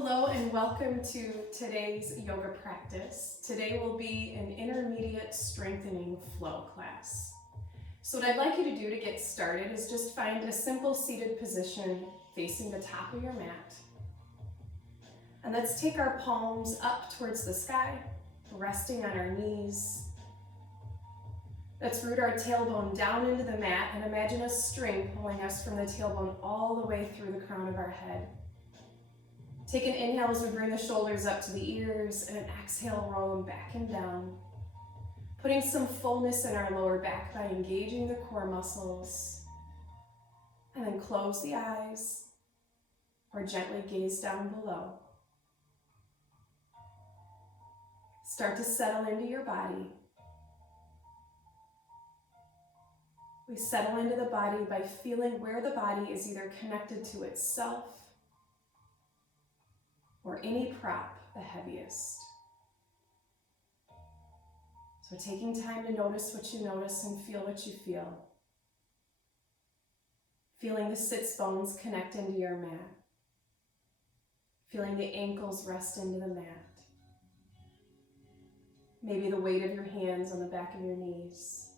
Hello and welcome to today's yoga practice. Today will be an intermediate strengthening flow class. So what I'd like you to do to get started is just find a simple seated position facing the top of your mat. And let's take our palms up towards the sky, resting on our knees. Let's root our tailbone down into the mat and imagine a string pulling us from the tailbone all the way through the crown of our head. Take an inhale as we bring the shoulders up to the ears, and an exhale, roll them back and down. Putting some fullness in our lower back by engaging the core muscles. And then close the eyes or gently gaze down below. Start to settle into your body. We settle into the body by feeling where the body is either connected to itself or any prop the heaviest. So taking time to notice what you notice and feel what you feel. Feeling the sits bones connect into your mat. Feeling the ankles rest into the mat. Maybe the weight of your hands on the back of your knees.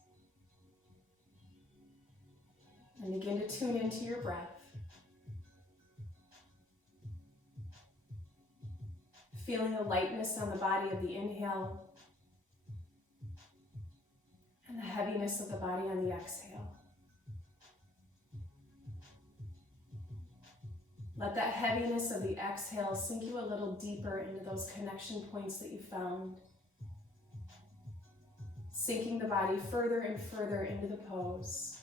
And begin to tune into your breath. Feeling the lightness on the body of the inhale and the heaviness of the body on the exhale. Let that heaviness of the exhale sink you a little deeper into those connection points that you found. Sinking the body further and further into the pose.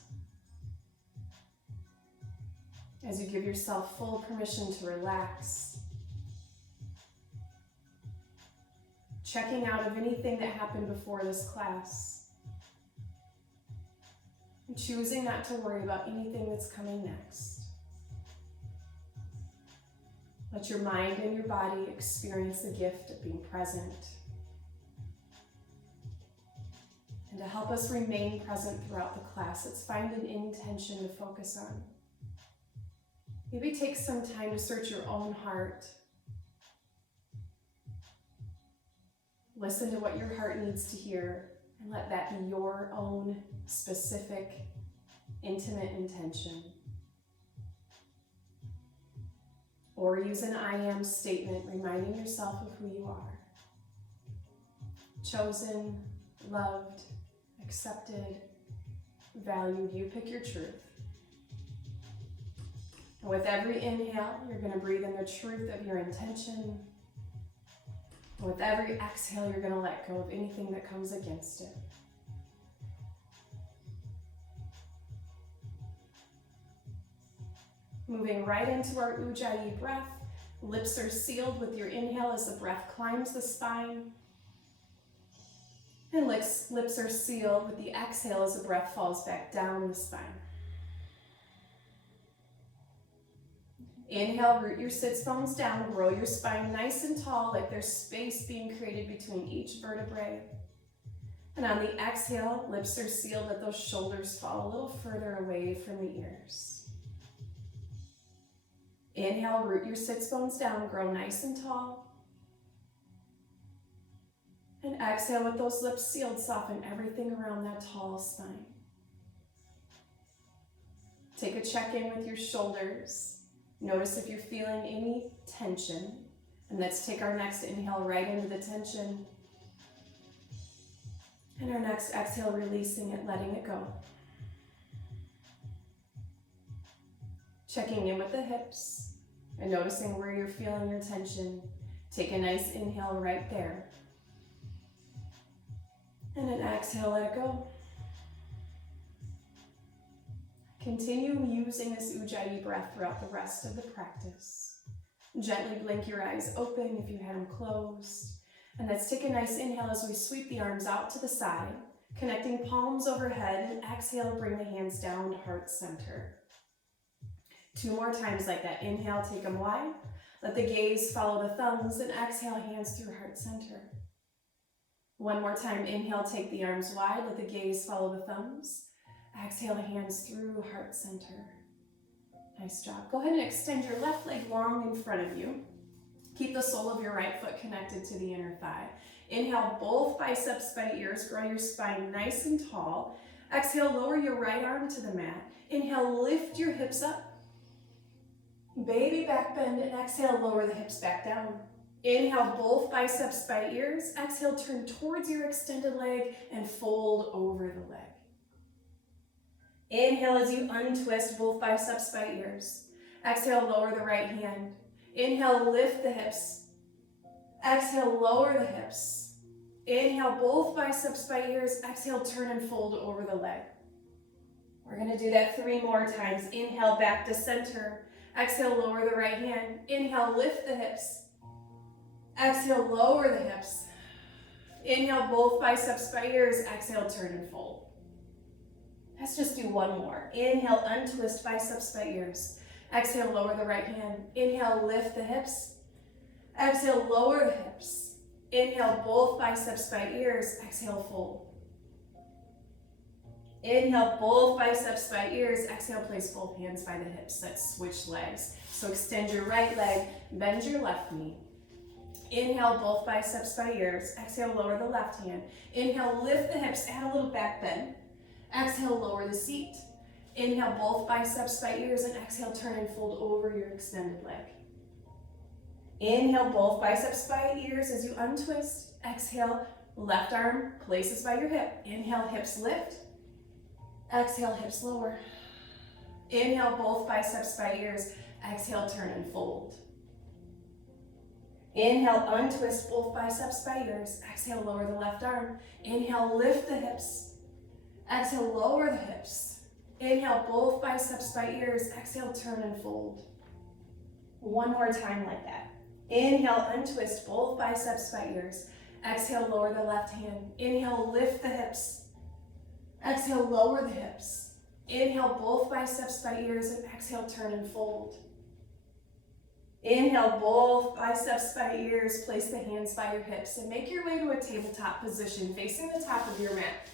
As you give yourself full permission to relax. Checking out of anything that happened before this class. And choosing not to worry about anything that's coming next. Let your mind and your body experience the gift of being present. And to help us remain present throughout the class, let's find an intention to focus on. Maybe take some time to search your own heart. Listen to what your heart needs to hear and let that be your own specific, intimate intention. Or use an I am statement reminding yourself of who you are. Chosen, loved, accepted, valued. You pick your truth. And with every inhale, you're going to breathe in the truth of your intention. And with every exhale, you're going to let go of anything that comes against it. Moving right into our Ujjayi breath. Lips are sealed with your inhale as the breath climbs the spine. And lips are sealed with the exhale as the breath falls back down the spine. Inhale, root your sits bones down, grow your spine nice and tall, like there's space being created between each vertebrae. And on the exhale, lips are sealed, let those shoulders fall a little further away from the ears. Inhale, root your sits bones down, grow nice and tall. And exhale, with those lips sealed, soften everything around that tall spine. Take a check-in with your shoulders. Notice if you're feeling any tension, and let's take our next inhale right into the tension, and our next exhale, releasing it, letting it go. Checking in with the hips, and noticing where you're feeling your tension. Take a nice inhale right there, and an exhale, let it go. Continue using this Ujjayi breath throughout the rest of the practice. Gently blink your eyes open if you had them closed. And let's take a nice inhale as we sweep the arms out to the side, connecting palms overhead, and exhale, bring the hands down to heart center. 2 more times like that. Inhale, take them wide. Let the gaze follow the thumbs, and exhale, hands through heart center. 1 more time. Inhale, take the arms wide. Let the gaze follow the thumbs. Exhale, hands through heart center. Nice job. Go ahead and extend your left leg long in front of you. Keep the sole of your right foot connected to the inner thigh. Inhale, both biceps by ears. Grow your spine nice and tall. Exhale, lower your right arm to the mat. Inhale, lift your hips up. Baby back bend, and exhale, lower the hips back down. Inhale, both biceps by ears. Exhale, turn towards your extended leg and fold over the leg. Inhale as you untwist both biceps by ears. Exhale, lower the right hand. Inhale, lift the hips. Exhale, lower the hips. Inhale, both biceps by ears. Exhale, turn and fold over the leg. We're going to do that 3 more times. Inhale, back to center. Exhale, lower the right hand. Inhale, lift the hips. Exhale, lower the hips. Inhale, both biceps by ears. Exhale, turn and fold. Let's just do 1 more. Inhale, untwist biceps by ears. Exhale, lower the right hand. Inhale, lift the hips. Exhale, lower the hips. Inhale, both biceps by ears. Exhale, fold. Inhale, both biceps by ears. Exhale, place both hands by the hips. Let's switch legs. So extend your right leg, bend your left knee. Inhale, both biceps by ears. Exhale, lower the left hand. Inhale, lift the hips, add a little back bend. Exhale, lower the seat. Inhale, both biceps by ears, and exhale, turn and fold over your extended leg. Inhale, both biceps by ears as you untwist. Exhale, left arm places by your hip. Inhale, hips lift. Exhale, hips lower. Inhale, both biceps by ears. Exhale, turn and fold. Inhale, untwist both biceps by ears. Exhale, lower the left arm. Inhale, lift the hips. Exhale, lower the hips. Inhale, both biceps by ears. Exhale, turn and fold. 1 more time like that. Inhale, untwist both biceps by ears. Exhale, lower the left hand. Inhale, lift the hips. Exhale, lower the hips. Inhale, both biceps by ears, and exhale, turn and fold. Inhale, both biceps by ears, place the hands by your hips, and make your way to a tabletop position, facing the top of your mat.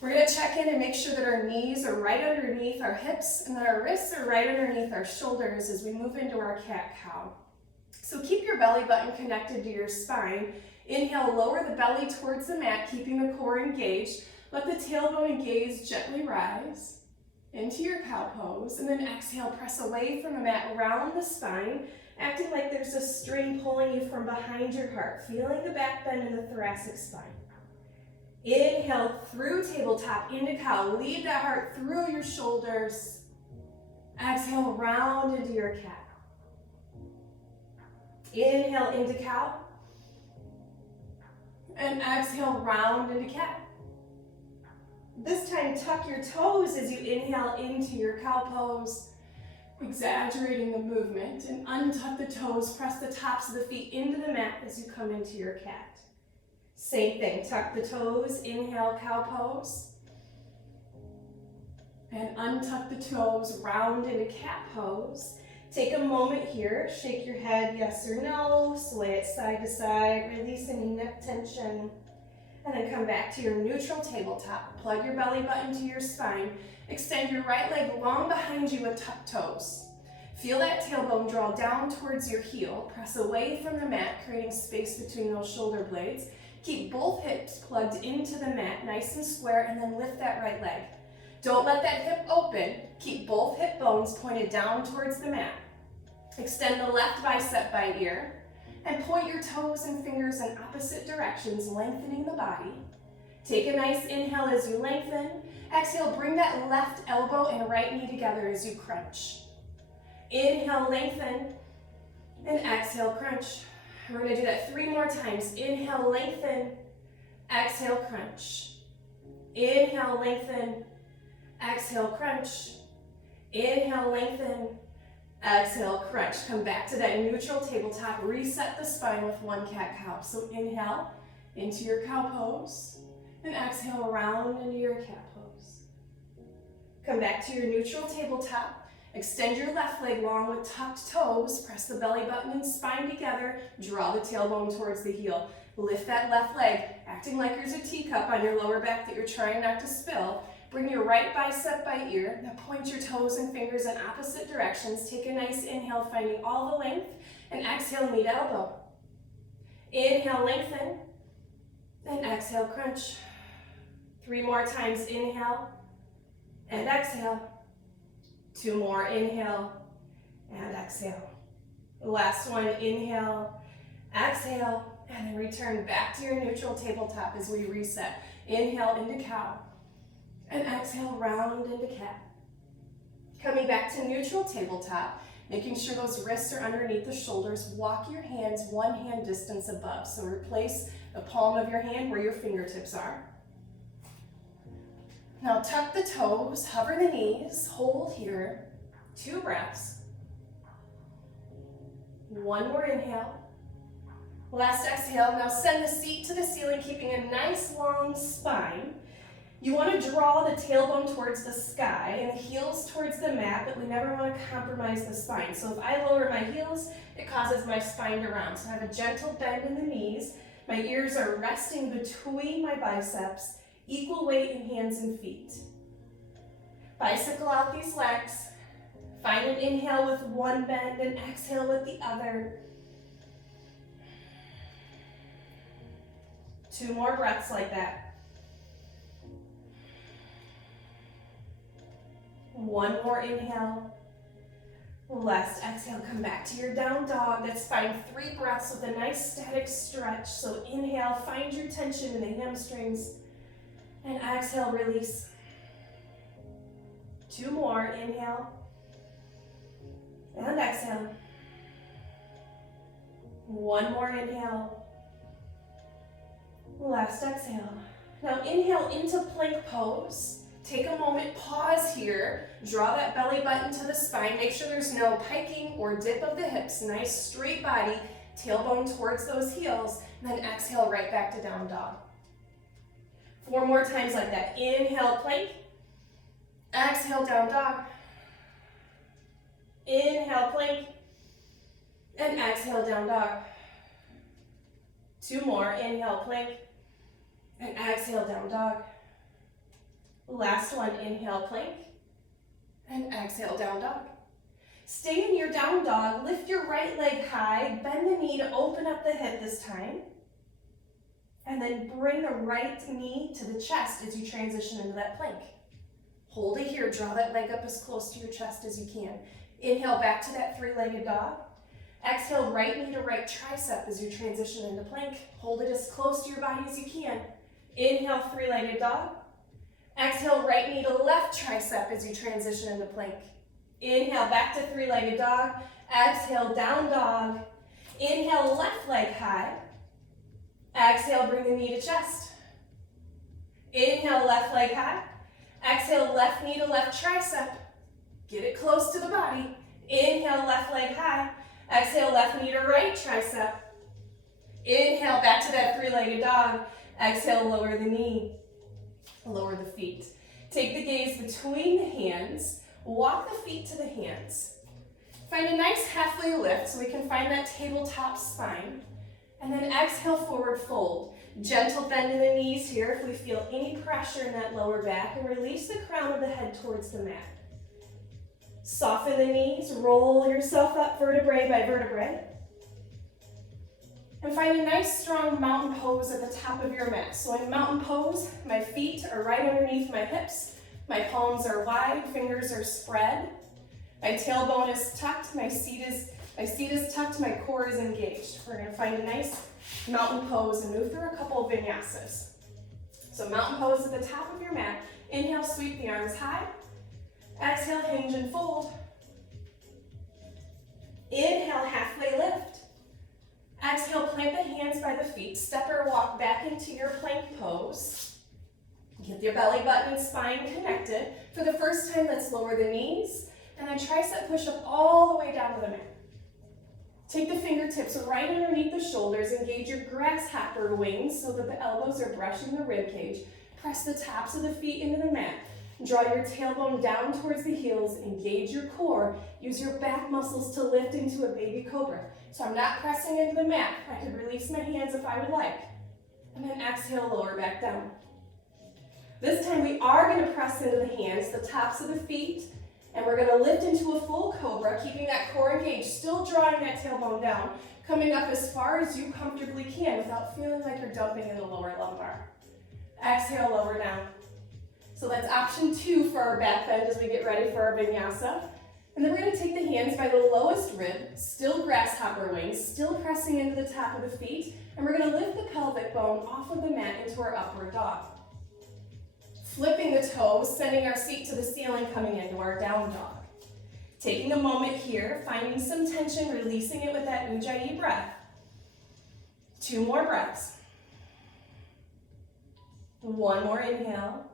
We're going to check in and make sure that our knees are right underneath our hips and that our wrists are right underneath our shoulders as we move into our cat-cow. So keep your belly button connected to your spine. Inhale, lower the belly towards the mat, keeping the core engaged. Let the tailbone and gaze gently rise into your cow pose, and then exhale, press away from the mat, round the spine, acting like there's a string pulling you from behind your heart, feeling the back bend in the thoracic spine. Inhale through tabletop into cow. Lead that heart through your shoulders. Exhale, round into your cat. Inhale into cow. And exhale, round into cat. This time, tuck your toes as you inhale into your cow pose, exaggerating the movement, and untuck the toes, press the tops of the feet into the mat as you come into your cat. Same thing, tuck the toes, inhale, cow pose, and untuck the toes, round into cat pose. Take a moment here, shake your head yes or no, sway it side to side, release any neck tension. And then come back to your neutral tabletop. Plug your belly button to your spine. Extend your right leg long behind you with tucked toes. Feel that tailbone draw down towards your heel. Press away from the mat, creating space between those shoulder blades. Keep both hips plugged into the mat, nice and square, and then lift that right leg. Don't let that hip open. Keep both hip bones pointed down towards the mat. Extend the left bicep by ear. And point your toes and fingers in opposite directions, lengthening the body. Take a nice inhale as you lengthen. Exhale, bring that left elbow and right knee together as you crunch. Inhale, lengthen, and exhale, crunch. We're going to do that 3 more times. Inhale, lengthen, exhale, crunch. Inhale, lengthen, exhale, crunch. Inhale, lengthen, exhale, crunch. Come back to that neutral tabletop. Reset the spine with 1 cat-cow. So inhale into your cow pose, and exhale around into your cat pose. Come back to your neutral tabletop. Extend your left leg long with tucked toes. Press the belly button and spine together. Draw the tailbone towards the heel. Lift that left leg, acting like there's a teacup on your lower back that you're trying not to spill. Bring your right bicep by ear. Now point your toes and fingers in opposite directions. Take a nice inhale, finding all the length. And exhale, knee to elbow. Inhale, lengthen. And exhale, crunch. 3 more times, inhale and exhale. 2 more, inhale and exhale. Last one, inhale, exhale, and then return back to your neutral tabletop as we reset. Inhale into cow, and exhale, round into cat. Coming back to neutral tabletop, making sure those wrists are underneath the shoulders. Walk your hands 1 hand distance above. So replace the palm of your hand where your fingertips are. Now tuck the toes, hover the knees, hold here. 2 breaths. 1 more inhale. Last exhale. Now send the seat to the ceiling, keeping a nice long spine. You want to draw the tailbone towards the sky and the heels towards the mat, but we never want to compromise the spine. So if I lower my heels, it causes my spine to round. So I have a gentle bend in the knees. My ears are resting between my biceps, equal weight in hands and feet. Bicycle out these legs. Find an inhale with 1 bend and exhale with the other. 2 more breaths like that. 1 more inhale. Last exhale, come back to your down dog. Let's find 3 breaths with a nice static stretch. So inhale, find your tension in the hamstrings. And exhale, release. 2 more, inhale. And exhale. 1 more inhale. Last exhale. Now inhale into plank pose. Take a moment, pause here, draw that belly button to the spine, make sure there's no piking or dip of the hips, nice straight body, tailbone towards those heels, and then exhale right back to down dog. 4 more times like that. Inhale, plank, exhale, down dog. Inhale, plank, and exhale, down dog. 2 more, inhale, plank, and exhale, down dog. Last one, inhale, plank, and exhale, down dog. Stay in your down dog, lift your right leg high, bend the knee to open up the hip this time, and then bring the right knee to the chest as you transition into that plank. Hold it here, draw that leg up as close to your chest as you can. Inhale back to that 3-legged dog. Exhale, right knee to right tricep as you transition into plank. Hold it as close to your body as you can. Inhale, 3-legged dog. Exhale, right knee to left tricep as you transition into plank. Inhale, back to 3-legged dog. Exhale, down dog. Inhale, left leg high. Exhale, bring the knee to chest. Inhale, left leg high. Exhale, left knee to left tricep. Get it close to the body. Inhale, left leg high. Exhale, left knee to right tricep. Inhale, back to that 3-legged dog. Exhale, lower the knee. Lower the feet. Take the gaze between the hands. Walk the feet to the hands. Find a nice halfway lift so we can find that tabletop spine. And then exhale, forward fold. Gentle bend in the knees here if we feel any pressure in that lower back, and release the crown of the head towards the mat. Soften the knees, roll yourself up vertebrae by vertebrae. And find a nice strong mountain pose at the top of your mat. So in mountain pose, my feet are right underneath my hips. My palms are wide, fingers are spread. My tailbone is tucked, my seat is tucked, my core is engaged. We're gonna find a nice mountain pose and move through a couple of vinyasas. So mountain pose at the top of your mat. Inhale, sweep the arms high. Exhale, hinge and fold. Inhale, halfway lift. Exhale, plant the hands by the feet. Step or walk back into your plank pose. Get your belly button and spine connected. For the first time, let's lower the knees, and then tricep push up all the way down to the mat. Take the fingertips right underneath the shoulders. Engage your grasshopper wings so that the elbows are brushing the rib cage. Press the tops of the feet into the mat. Draw your tailbone down towards the heels. Engage your core. Use your back muscles to lift into a baby cobra. So I'm not pressing into the mat. I could release my hands if I would like. And then exhale, lower back down. This time we are going to press into the hands, the tops of the feet, And we're gonna lift into a full cobra, keeping that core engaged, still drawing that tailbone down, coming up as far as you comfortably can without feeling like you're dumping in the lower lumbar. Exhale, lower down. So that's option 2 for our back bend as we get ready for our vinyasa. And then we're gonna take the hands by the lowest rib, still grasshopper wings, still pressing into the top of the feet, and we're gonna lift the pelvic bone off of the mat into our upward dog. Flipping the toes, sending our seat to the ceiling, coming into our down dog. Taking a moment here, finding some tension, releasing it with that Ujjayi breath. 2 more breaths. 1 more inhale.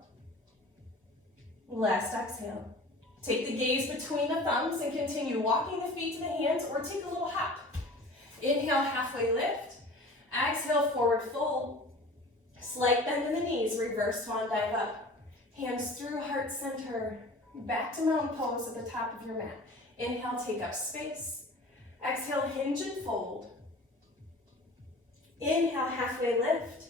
Last exhale. Take the gaze between the thumbs and continue walking the feet to the hands or take a little hop. Inhale, halfway lift. Exhale, forward fold. Slight bend in the knees, reverse swan dive up. Hands through heart center, back to mountain pose at the top of your mat. Inhale, take up space. Exhale, hinge and fold. Inhale, halfway lift.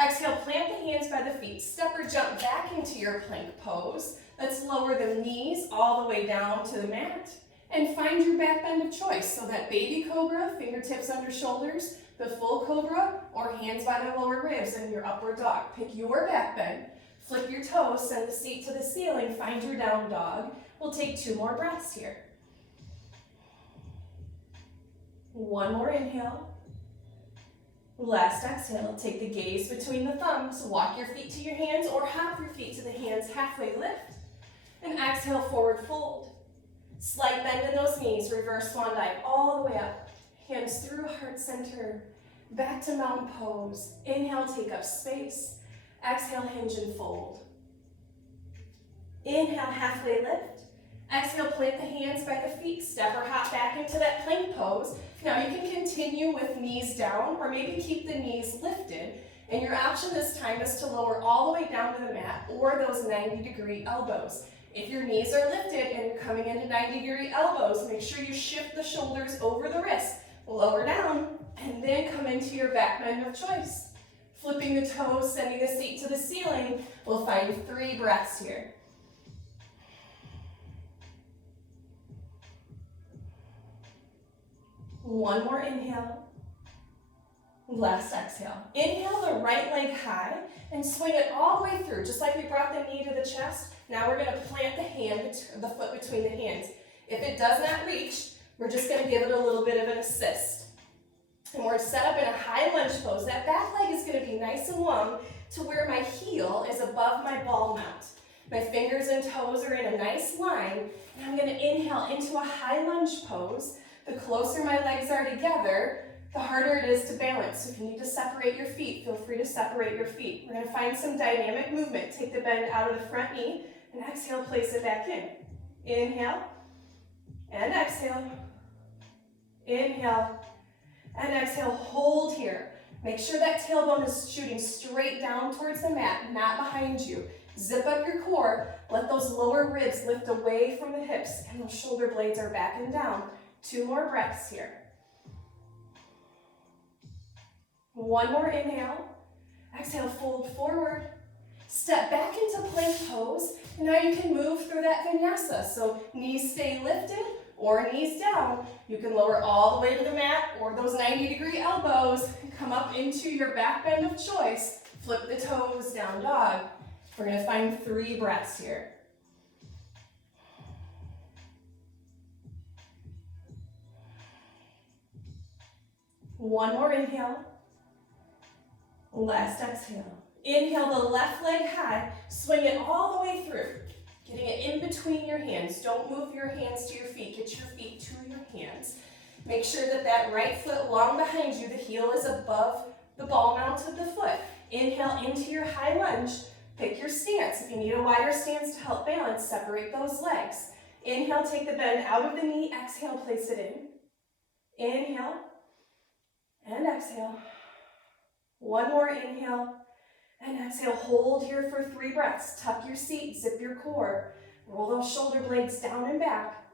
Exhale, plant the hands by the feet. Step or jump back into your plank pose. Let's lower the knees all the way down to the mat. And find your back bend of choice. So that baby cobra, fingertips under shoulders, the full cobra, or hands by the lower ribs in your upward dog. Pick your back bend. Flip your toes, send the seat to the ceiling, find your down dog. We'll take 2 more breaths here. 1 more inhale. Last exhale, take the gaze between the thumbs, walk your feet to your hands or hop your feet to the hands, halfway lift. And exhale, forward fold. Slight bend in those knees, reverse swan dive all the way up. Hands through heart center, back to mountain pose. Inhale, take up space. Exhale, hinge and fold. Inhale, halfway lift. Exhale, plant the hands by the feet. Step or hop back into that plank pose. Now you can continue with knees down or maybe keep the knees lifted. And your option this time is to lower all the way down to the mat or those 90-degree elbows. If your knees are lifted and you're coming into 90-degree elbows, make sure you shift the shoulders over the wrist. Lower down and then come into your back bend of choice. Flipping the toes, sending the seat to the ceiling. We'll find 3 breaths here. One more inhale. Last exhale. Inhale the right leg high and swing it all the way through, just like we brought the knee to the chest. Now we're going to plant the foot between the hands. If it does not reach, we're just going to give it a little bit of an assist. And we're set up in a high lunge pose. That back leg is going to be nice and long to where my heel is above my ball mount. My fingers and toes are in a nice line, and I'm going to inhale into a high lunge pose. The closer my legs are together, the harder it is to balance. So if you need to separate your feet, feel free to separate your feet. We're going to find some dynamic movement. Take the bend out of the front knee, and exhale, place it back in. Inhale, and exhale. Inhale, and exhale, hold here. Make sure that tailbone is shooting straight down towards the mat, not behind you. Zip up your core, let those lower ribs lift away from the hips, and those shoulder blades are back and down. 2 more breaths here. 1 more inhale. Exhale, fold forward. Step back into plank pose. And now you can move through that vinyasa. So knees stay lifted or knees down. You can lower all the way to the mat or those 90-degree elbows. Come up into your back bend of choice. Flip the toes, down dog. We're going to find 3 breaths here. One more inhale. Last exhale. Inhale the left leg high. Swing it all the way through. Getting it in between your hands. Don't move your hands to your feet. Get your feet to your hands. Make sure that that right foot long behind you, the heel is above the ball mount of the foot. Inhale into your high lunge. Pick your stance. If you need a wider stance to help balance, separate those legs. Inhale, take the bend out of the knee. Exhale, place it in. Inhale and exhale. One more inhale and exhale. Hold here for 3 breaths. Tuck your seat, zip your core. Roll those shoulder blades down and back.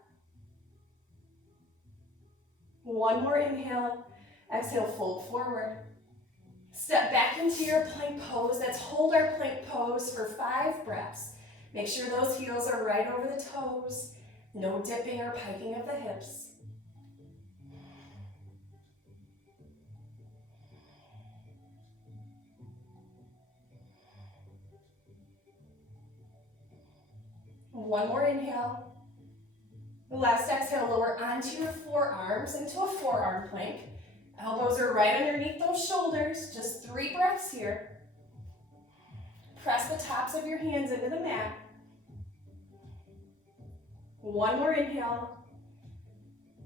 One more inhale. Exhale, fold forward. Step back into your plank pose. Let's hold our plank pose for 5 breaths. Make sure those heels are right over the toes. No dipping or piking of the hips. One more inhale. The last exhale, lower onto your forearms into a forearm plank. Elbows are right underneath those shoulders. Just 3 breaths here. Press the tops of your hands into the mat. One more inhale.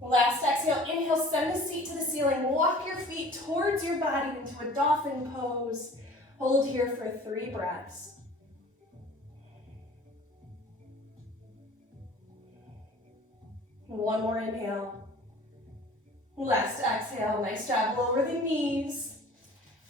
Last exhale, inhale, send the seat to the ceiling. Walk your feet towards your body into a dolphin pose. Hold here for 3 breaths. One more inhale. Last exhale, nice job. Lower the knees.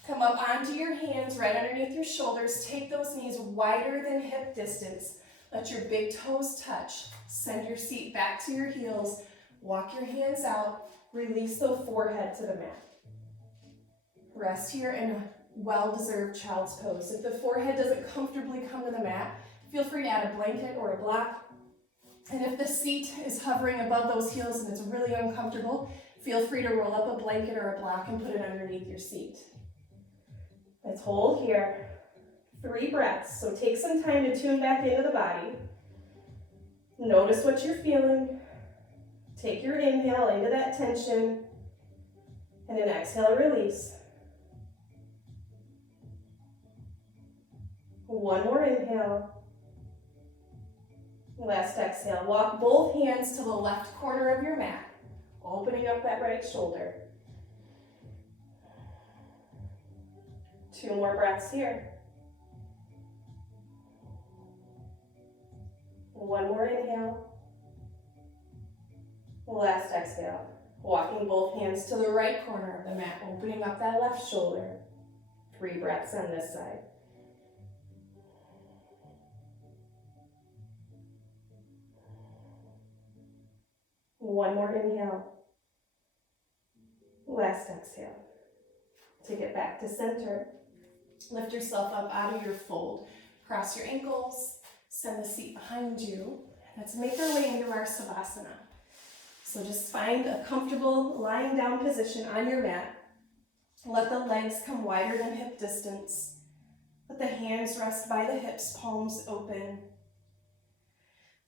Come up onto your hands right underneath your shoulders. Take those knees wider than hip distance. Let your big toes touch. Send your seat back to your heels. Walk your hands out. Release the forehead to the mat. Rest here in a well-deserved child's pose. If the forehead doesn't comfortably come to the mat, feel free to add a blanket or a block. And if the seat is hovering above those heels and it's really uncomfortable, feel free to roll up a blanket or a block and put it underneath your seat. Let's hold here. 3 breaths. So take some time to tune back into the body. Notice what you're feeling. Take your inhale into that tension. And an exhale, release. One more inhale. Last exhale. Walk both hands to the left corner of your mat, opening up that right shoulder. 2 more breaths here. One more inhale. Last exhale. Walking both hands to the right corner of the mat, opening up that left shoulder. 3 breaths on this side. One more inhale. Last exhale. Take it back to center. Lift yourself up out of your fold. Cross your ankles. Send the seat behind you. Let's make our way into our Savasana. So just find a comfortable lying down position on your mat. Let the legs come wider than hip distance. Let the hands rest by the hips, palms open.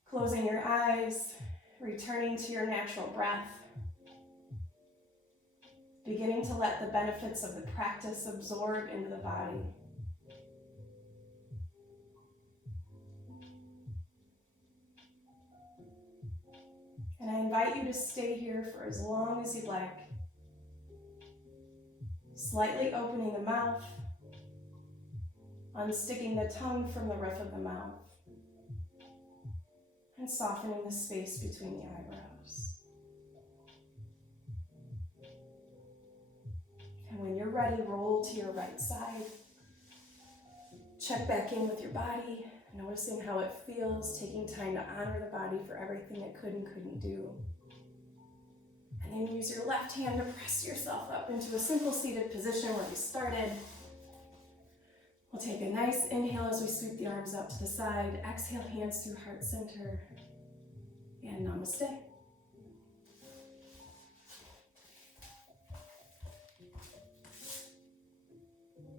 Closing your eyes, returning to your natural breath. Beginning to let the benefits of the practice absorb into the body. And I invite you to stay here for as long as you'd like. Slightly opening the mouth, unsticking the tongue from the roof of the mouth, and softening the space between the eyebrows. And when you're ready, roll to your right side. Check back in with your body, noticing how it feels, taking time to honor the body for everything it could and couldn't do. And then use your left hand to press yourself up into a simple seated position where you started. We'll take a nice inhale as we sweep the arms out to the side. Exhale, hands through heart center. And namaste.